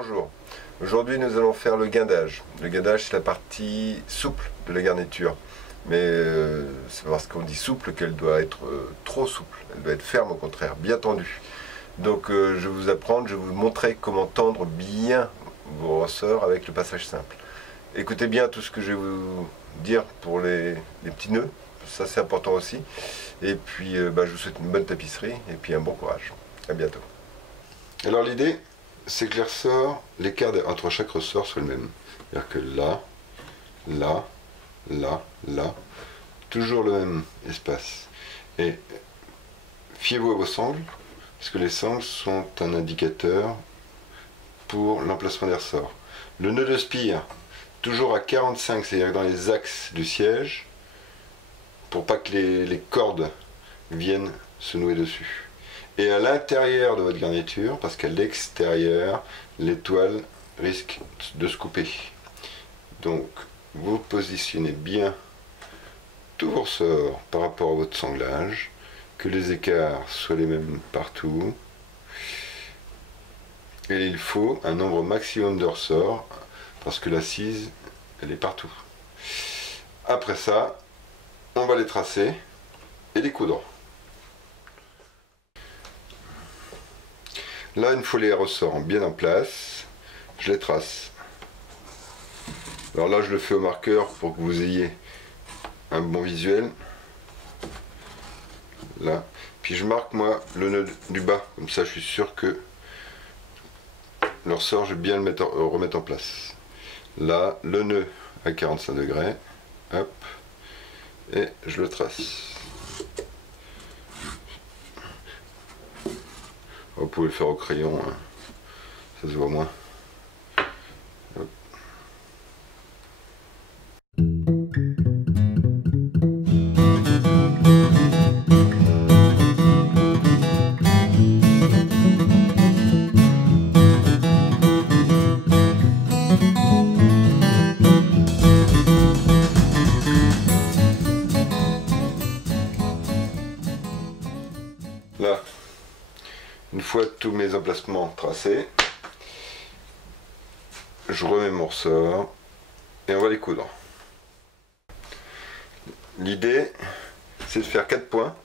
Bonjour, aujourd'hui nous allons faire le guindage. Le guindage, c'est la partie souple de la garniture. Mais c'est parce qu'on dit souple qu'elle doit être trop souple. Elle doit être ferme au contraire, bien tendue. Donc je vais vous apprendre, je vais vous montrer comment tendre bien vos ressorts avec le passage simple. Écoutez bien tout ce que je vais vous dire pour les petits nœuds, ça c'est important aussi. Et puis je vous souhaite une bonne tapisserie et puis un bon courage. À bientôt. Alors l'idée, c'est que les ressorts, l'écart entre chaque ressort soit le même. C'est-à-dire que là, là, là, là, toujours le même espace. Et fiez-vous à vos sangles, parce que les sangles sont un indicateur pour l'emplacement des ressorts. Le nœud de spire, toujours à 45, c'est-à-dire dans les axes du siège, pour pas que les cordes viennent se nouer dessus. Et à l'intérieur de votre garniture, parce qu'à l'extérieur, l'étoile risque de se couper. Donc, vous positionnez bien tous vos ressorts par rapport à votre sanglage, que les écarts soient les mêmes partout. Et il faut un nombre maximum de ressorts, parce que l'assise, elle est partout. Après ça, on va les tracer et les coudre. Là, une fois les ressorts bien en place, je les trace. Alors là, je le fais au marqueur pour que vous ayez un bon visuel. Là. Puis je marque, moi, le nœud du bas. Comme ça, je suis sûr que le ressort, je vais bien le remettre en place. Là, le nœud à 45 degrés. Hop. Et je le trace. Vous pouvez le faire au crayon, hein. Ça se voit moins. Hop. Là. Une fois tous mes emplacements tracés, je remets mon ressort et on va les coudre. L'idée, c'est de faire 4 points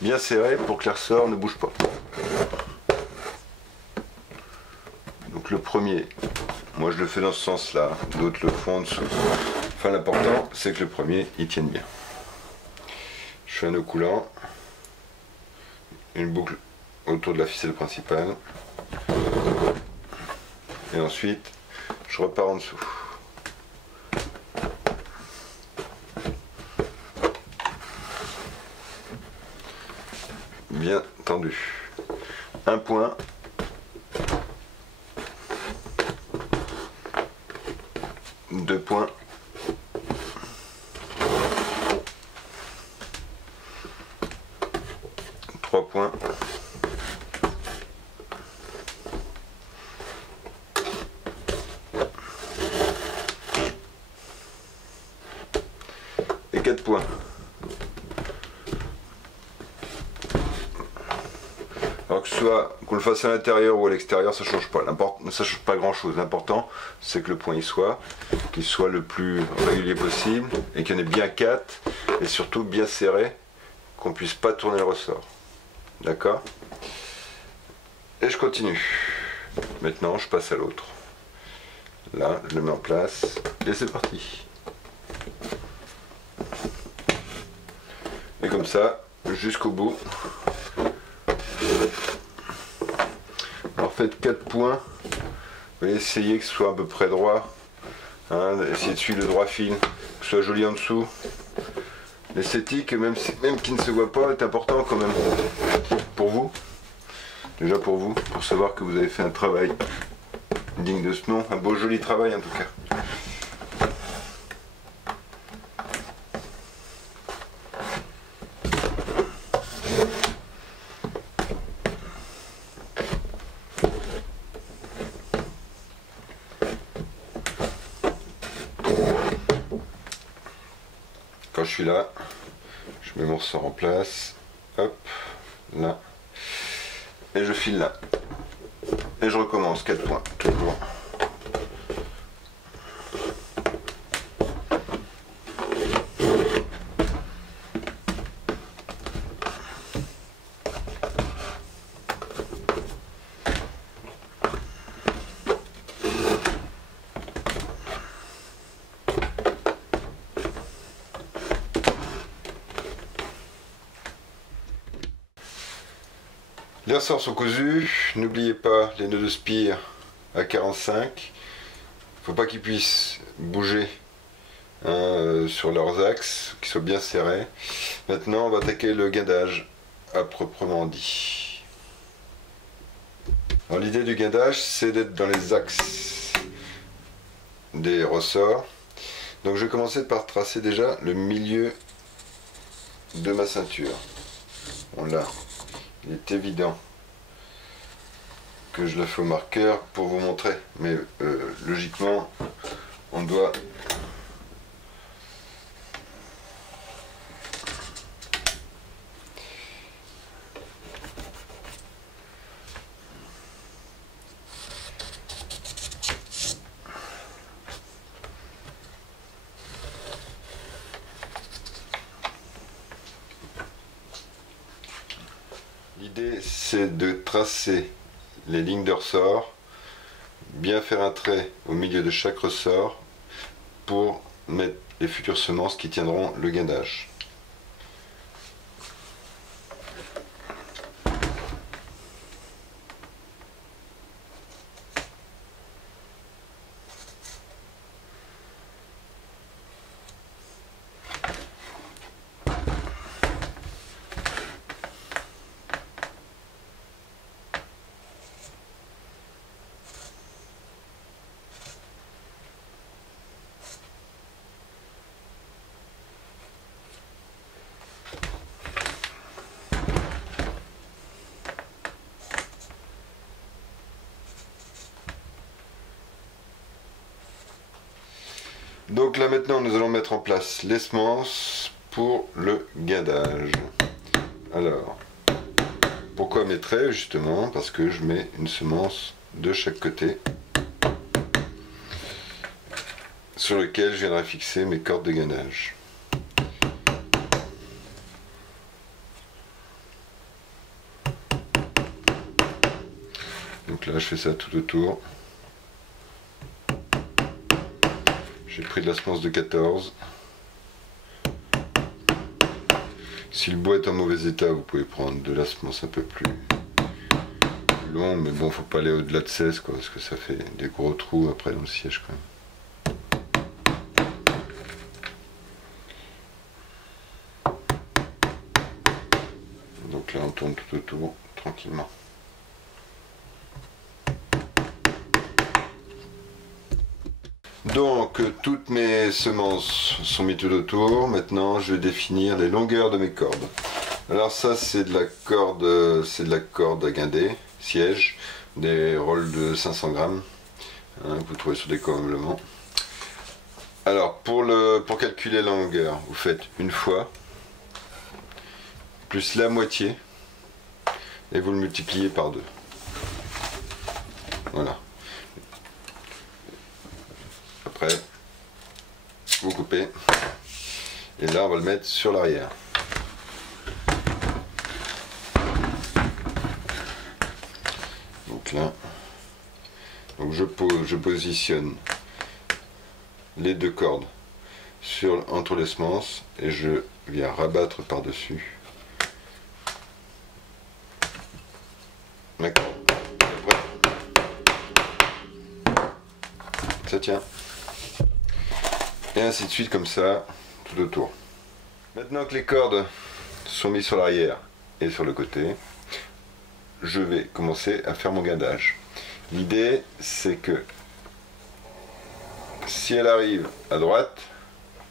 bien serrés pour que les ressorts ne bougent pas. Donc le premier, moi je le fais dans ce sens-là, d'autres le font en dessous. Enfin l'important, c'est que le premier, il tienne bien. Je fais un nœud coulant. Une boucle autour de la ficelle principale et ensuite je repars en dessous. Bien tendu. Un point. Deux points. Trois points. Et 4 points. Alors que ce soit qu'on le fasse à l'intérieur ou à l'extérieur, ça change pas. Ça change pas grand chose. L'important, c'est que le point qu'il soit le plus régulier possible et qu'il y en ait bien 4 et surtout bien serré, qu'on puisse pas tourner le ressort. D'accord? Et je continue. Maintenant, je passe à l'autre. Là, je le mets en place et c'est parti. Et comme ça, jusqu'au bout. Alors faites 4 points. Vous voyez, essayez que ce soit à peu près droit. Hein, essayez de suivre le droit fil, que ce soit joli en dessous. L'esthétique, même qui ne se voit pas, est important quand même pour vous. Déjà pour vous, pour savoir que vous avez fait un travail digne de ce nom, un beau joli travail en tout cas. Quand je suis là, je mets mon ressort en place, hop, là, et je file là. Et je recommence 4 points, toujours. Les ressorts sont cousus, n'oubliez pas les nœuds de spire à 45, faut pas qu'ils puissent bouger sur leurs axes, qu'ils soient bien serrés. Maintenant on va attaquer le guindage à proprement dit. Alors l'idée du guindage c'est d'être dans les axes des ressorts. Donc je vais commencer par tracer déjà le milieu de ma ceinture. On l'a. Il est évident que je le fais au marqueur pour vous montrer, mais logiquement on doit l'idée c'est de tracer les lignes de ressort, bien faire un trait au milieu de chaque ressort pour mettre les futures semences qui tiendront le guindage. Donc là maintenant nous allons mettre en place les semences pour le guindage. Alors, pourquoi mes traits? Justement parce que je mets une semence de chaque côté sur lequel je viendrai fixer mes cordes de guindage. Donc là je fais ça tout autour. J'ai pris de la semence de 14. Si le bois est en mauvais état, vous pouvez prendre de la semence un peu plus longue, mais bon, faut pas aller au-delà de 16, quoi, parce que ça fait des gros trous après dans le siège quand même. Donc là, on tourne tout autour, tranquillement. Donc toutes mes semences sont mises tout autour. Maintenant je vais définir les longueurs de mes cordes. Alors ça c'est de la corde à guinder, siège, des rôles de 500 grammes hein, que vous trouvez sur des commeubles. Alors pour calculer la longueur, vous faites une fois plus la moitié et vous le multipliez par 2. Voilà. Après, vous coupez et là on va le mettre sur l'arrière. Donc là, donc je positionne les deux cordes entre les semences et je viens rabattre par dessus ma corde. Après, ça tient. Et ainsi de suite comme ça, tout autour. Maintenant que les cordes sont mises sur l'arrière et sur le côté, je vais commencer à faire mon guindage. L'idée c'est que si elle arrive à droite,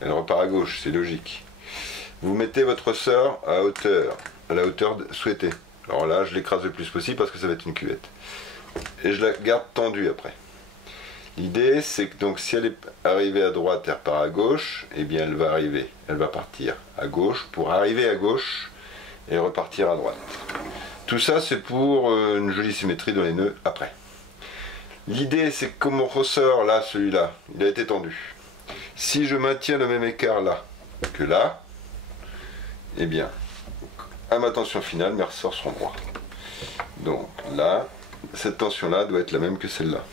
elle repart à gauche, c'est logique. Vous mettez votre ressort à la hauteur souhaitée. Alors là, je l'écrase le plus possible parce que ça va être une cuvette. Et je la garde tendue après. L'idée, c'est que donc si elle est arrivée à droite et repart à gauche, eh bien elle va partir à gauche pour arriver à gauche et repartir à droite. Tout ça, c'est pour une jolie symétrie dans les nœuds après. L'idée, c'est que comme mon ressort, là, celui-là, il a été tendu. Si je maintiens le même écart là que là, eh bien, à ma tension finale, mes ressorts seront droits. Donc là, cette tension-là doit être la même que celle-là.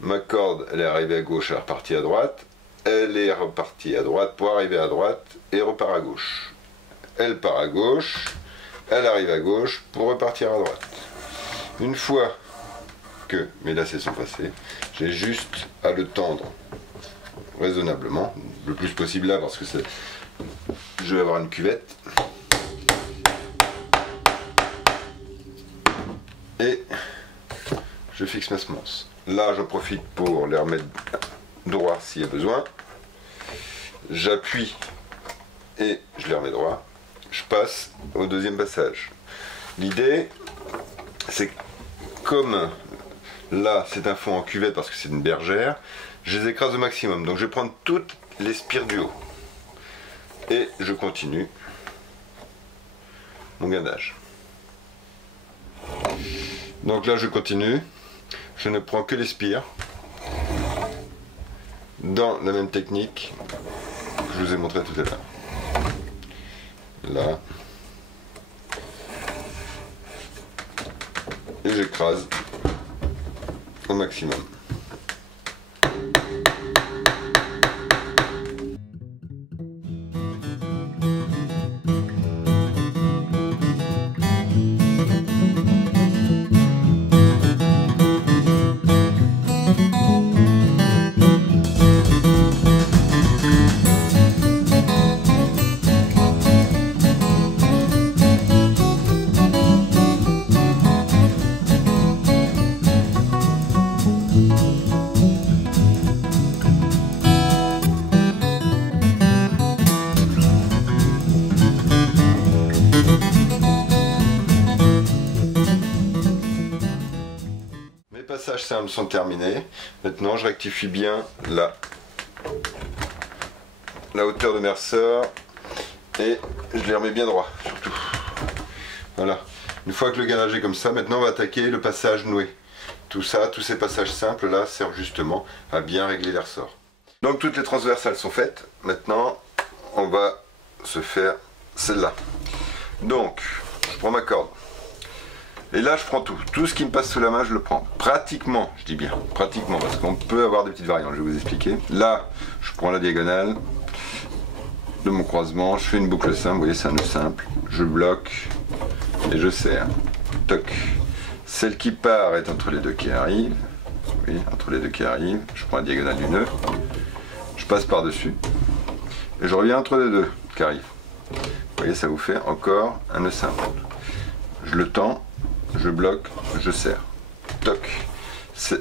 Ma corde, elle est arrivée à gauche, elle est repartie à droite. Elle est repartie à droite pour arriver à droite et repart à gauche. Elle part à gauche, elle arrive à gauche pour repartir à droite. Une fois que mes lacets sont passés, j'ai juste à le tendre raisonnablement, le plus possible là parce que je vais avoir une cuvette. Et je fixe ma semence. Là, j'en profite pour les remettre droit s'il y a besoin. J'appuie et je les remets droit. Je passe au deuxième passage. L'idée, c'est comme là, c'est un fond en cuvette parce que c'est une bergère, je les écrase au maximum. Donc je vais prendre toutes les spires du haut. Et je continue mon guindage. Donc là, je continue. Je ne prends que les spires dans la même technique que je vous ai montré tout à l'heure. Là. Et j'écrase au maximum. Passages simples sont terminés. Maintenant, je rectifie bien la hauteur de mes ressorts et je les remets bien droit, surtout. Voilà. Une fois que le gainage est comme ça, maintenant on va attaquer le passage noué. Tout ça, tous ces passages simples là servent justement à bien régler les ressorts. Donc toutes les transversales sont faites. Maintenant, on va se faire celle-là. Donc, je prends ma corde. Et là, je prends tout. Tout ce qui me passe sous la main, je le prends. Pratiquement, je dis bien, pratiquement, parce qu'on peut avoir des petites variantes, je vais vous expliquer. Là, je prends la diagonale de mon croisement, je fais une boucle simple, vous voyez, c'est un nœud simple. Je bloque et je serre. Toc. Celle qui part est entre les deux qui arrivent. Oui, entre les deux qui arrivent. Je prends la diagonale du nœud. Je passe par-dessus. Et je reviens entre les deux qui arrivent. Vous voyez, ça vous fait encore un nœud simple. Je le tends. Je bloque, je serre. Toc. Ce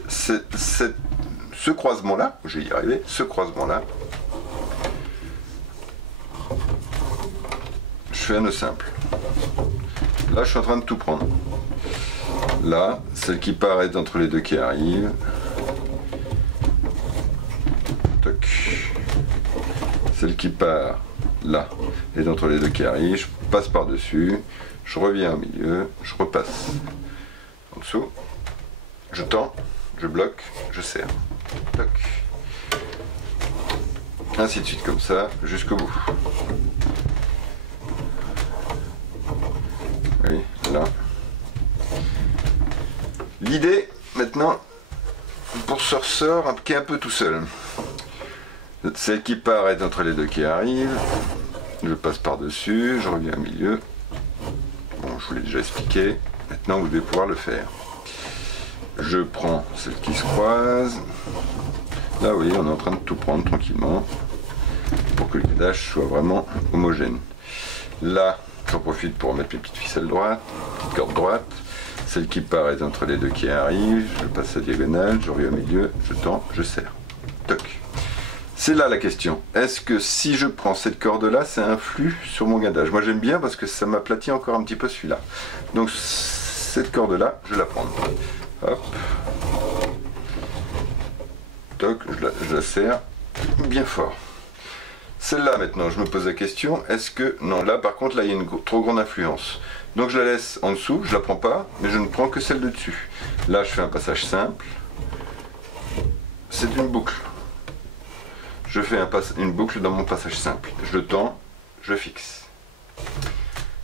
croisement-là, je vais y arriver, ce croisement-là, je fais un nœud simple. Là, je suis en train de tout prendre. Là, celle qui part est entre les deux qui arrivent. Toc. Celle qui part, là, est entre les deux qui arrivent. Je passe par-dessus. Je reviens au milieu, je repasse en dessous, je tends, je bloque, je serre. Toc. Ainsi de suite comme ça, jusqu'au bout. Oui, là. L'idée, maintenant, pour ce ressort qui est un peu tout seul. Celle qui part est entre les deux qui arrivent. Je passe par-dessus, je reviens au milieu. Bon, je vous l'ai déjà expliqué, maintenant vous devez pouvoir le faire. Je prends celle qui se croise. Là, oui, on est en train de tout prendre tranquillement pour que le guidage soit vraiment homogène. Là, j'en profite pour mettre mes petites ficelles droites, petite corde droite. Celle qui part est entre les deux qui arrivent. Je passe la diagonale, je reviens au milieu, je tends, je serre. Toc. C'est là la question. Est-ce que si je prends cette corde-là, ça influe sur mon guindage? Moi j'aime bien parce que ça m'aplatit encore un petit peu celui-là. Donc cette corde-là, je la prends. Hop. Toc, je la serre bien fort. Celle-là maintenant, je me pose la question, est-ce que... Non, là par contre, là il y a une trop grande influence. Donc je la laisse en dessous, je la prends pas, mais je ne prends que celle de dessus. Là je fais un passage simple. C'est une boucle. Je fais une boucle dans mon passage simple. Je le tends, je fixe.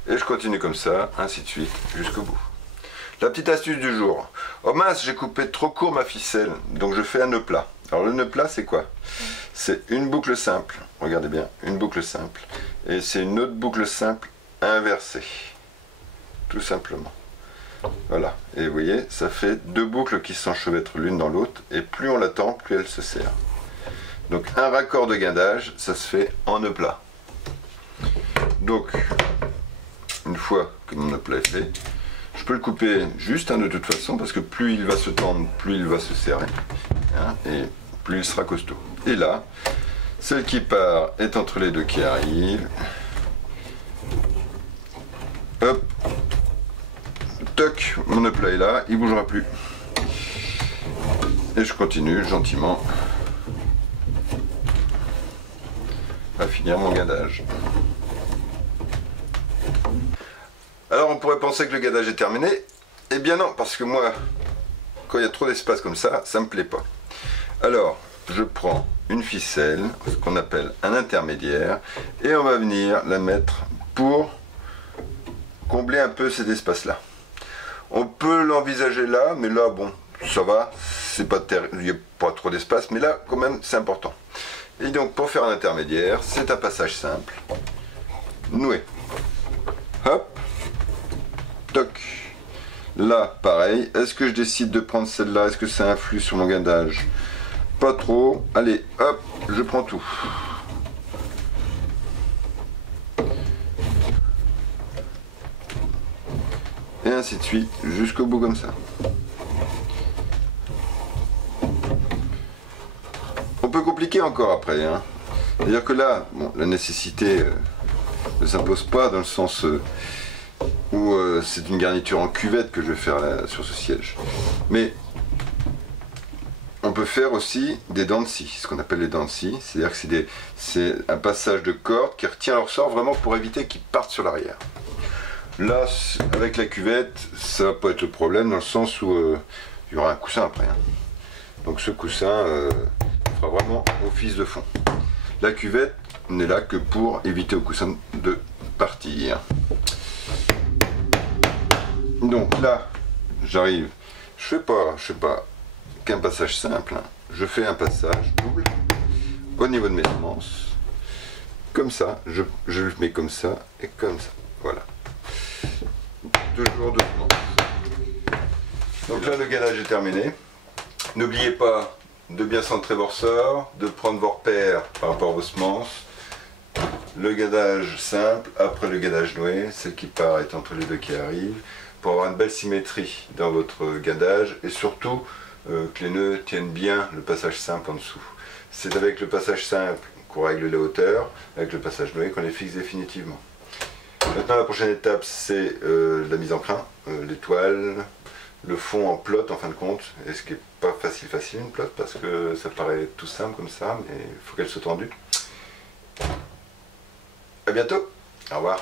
Et je continue comme ça, ainsi de suite, jusqu'au bout. La petite astuce du jour. Oh mince, j'ai coupé trop court ma ficelle, donc je fais un nœud plat. Alors le nœud plat, c'est quoi? C'est une boucle simple, regardez bien, une boucle simple. Et c'est une autre boucle simple inversée. Tout simplement. Voilà, et vous voyez, ça fait deux boucles qui s'enchevêtrent l'une dans l'autre, et plus on l'attend, plus elle se serre. Donc un raccord de guindage, ça se fait en nœud plat. Donc, une fois que mon nœud plat est fait, je peux le couper juste de toute façon, parce que plus il va se tendre, plus il va se serrer, hein, et plus il sera costaud. Et là, celle qui part est entre les deux qui arrivent. Hop, toc, mon nœud plat est là, il ne bougera plus. Et je continue gentiment à finir mon guindage. Alors on pourrait penser que le guindage est terminé. Eh bien non, parce que moi, quand il y a trop d'espace comme ça me plaît pas. Alors, je prends une ficelle, ce qu'on appelle un intermédiaire, et on va venir la mettre pour combler un peu cet espace-là. On peut l'envisager là, mais là, bon, ça va, c'est pas il n'y a pas trop d'espace, mais là, quand même, c'est important. Et donc, pour faire un intermédiaire, c'est un passage simple, noué. Hop, toc. Là, pareil. Est-ce que je décide de prendre celle-là? Est-ce que ça influe sur mon guindage? Pas trop. Allez, hop, je prends tout. Et ainsi de suite, jusqu'au bout comme ça. On peut compliquer encore après, hein. C'est-à-dire que là, bon, la nécessité ne s'impose pas dans le sens où c'est une garniture en cuvette que je vais faire là, sur ce siège. Mais on peut faire aussi des dents de scie, ce qu'on appelle les dents de scie. C'est-à-dire que c'est un passage de corde qui retient leur ressort vraiment pour éviter qu'ils partent sur l'arrière. Là, avec la cuvette, ça va pas être le problème dans le sens où il y aura un coussin après, hein. Donc ce coussin fera vraiment office de fond. La cuvette n'est là que pour éviter au coussin de partir. Donc là, j'arrive, je fais pas qu'un passage simple, hein. Je fais un passage double au niveau de mes semences, comme ça, je le mets comme ça et comme ça, voilà. Toujours doucement. Donc là, le gainage est terminé. N'oubliez pas de bien centrer vos ressorts, de prendre vos repères par rapport à vos semences. Le gainage simple, après le gainage noué, celle qui part est entre les deux qui arrivent, pour avoir une belle symétrie dans votre gainage et surtout que les nœuds tiennent bien le passage simple en dessous. C'est avec le passage simple qu'on règle les hauteurs, avec le passage noué qu'on les fixe définitivement. Maintenant la prochaine étape c'est la mise en crin, l'étoile, le fond en plot en fin de compte, et ce qui n'est pas facile une plot parce que ça paraît tout simple comme ça, mais il faut qu'elle soit tendue. A bientôt, au revoir.